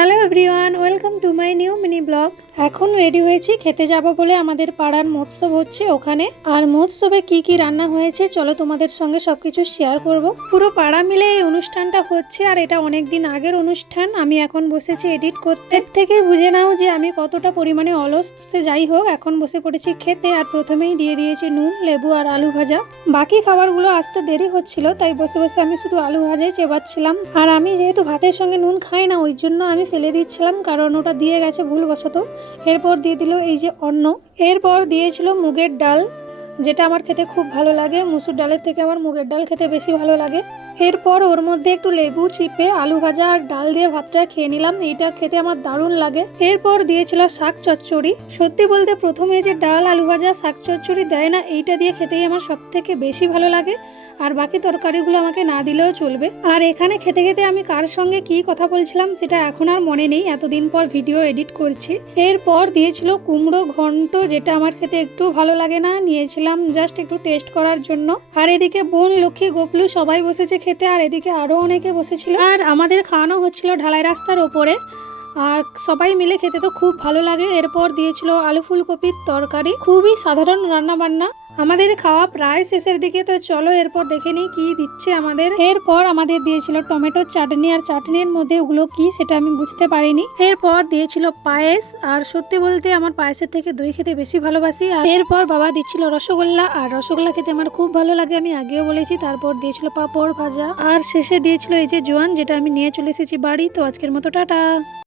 Hello everyone, welcome to my new mini blog. এখন ready হয়েছি, খেতে যাব বলে আমাদের পাড়ার মহোৎসব হচ্ছে ওখানে। আর মহোৎসবে কি কি রান্না হয়েছে চলো তোমাদের সঙ্গে সবকিছু শেয়ার করব। পুরো পাড়া মিলে এই অনুষ্ঠানটা হচ্ছে, আর এটা অনেক দিন আগের অনুষ্ঠান। আমি এখন বসেছি এডিট করতে। থেকে বুঝে নাও যে আমি কতটা পরিমাণে অলস। যাই হোক, এখন বসে পড়েছি খেতে, আর প্রথমেই দিয়ে দিয়েছি নুন, লেবু আর আলু ভাজা। বাকি খাবারগুলো আসতে দেরি হচ্ছিল, তাই বসে বসে আমি শুধু আলু ভাজাই চেবাচ্ছিলাম। আর আমি যেহেতু ভাতের সঙ্গে নুন খাই না, ওই জন্য আমি ফেলে দিচ্ছিলাম, কারণ ওটা দিয়ে গেছে ভুলবশত। এরপর দিয়ে দিল এই যে অন্ন। এরপর দিয়েছিল মুগের ডাল, যেটা আমার খেতে খুব ভালো লাগে। মুসুর ডালের থেকে আমার মুগের ডাল খেতে বেশি ভালো লাগে। এরপর ওর মধ্যে একটু লেবু চিপে আলু ভাজা আর ডাল দিয়ে ভাতটা খেয়ে নিলাম। এইটা খেতে আমার দারুণ লাগে। এরপর দিয়েছিল শাক চচ্চড়ি। সত্যি বলতে প্রথমে যে ডাল, আলু ভাজা, শাক চচ্চড়ি দেয় না, এইটা দিয়ে খেতেই আমার সব থেকে বেশি ভালো লাগে। আর বাকি তরকারিগুলো আমাকে না দিলেও চলবে। আর এখানে খেতে খেতে আমি কার সঙ্গে কি কথা বলছিলাম সেটা এখন আর মনে নেই, এতদিন পর ভিডিও এডিট করছি। এরপর দিয়েছিল কুমড়ো ঘন্ট, যেটা আমার খেতে একটু ভালো লাগে না, নিয়েছিলাম জাস্ট একটু টেস্ট করার জন্য। আর এদিকে বোন, লক্ষ্মী, গোপলু সবাই বসেছে খেতে, আর এদিকে আরো অনেকে বসেছিল। আর আমাদের খাওয়ানো হচ্ছিল ঢালাই রাস্তার ওপরে, আর সবাই মিলে খেতে তো খুব ভালো লাগে। এরপর দিয়েছিল আলু ফুলকপির তরকারি। খুবই সাধারণ রান্না বান্না। আমাদের খাওয়া প্রায় শেষের দিকে, তো চলো এরপর দেখে নিই কি দিচ্ছে আমাদের। এরপর আমাদের দিয়েছিল টমেটোর চাটনি, আর চাটনির মধ্যে ওগুলো কি সেটা আমি বুঝতে পারিনি। এরপর দিয়েছিল পায়েস, আর সত্যি বলতে আমার পায়েসের থেকে দই খেতে বেশি ভালোবাসি। আর এরপর বাবা দিচ্ছিল রসগোল্লা, আর রসগোল্লা খেতে আমার খুব ভালো লাগে, আমি আগেও বলেছি। তারপর দিয়েছিল পাঁপড় ভাজা, আর শেষে দিয়েছিল এই যে জোয়ান, যেটা আমি নিয়ে চলে এসেছি বাড়ি। তো আজকের মতো টাটা।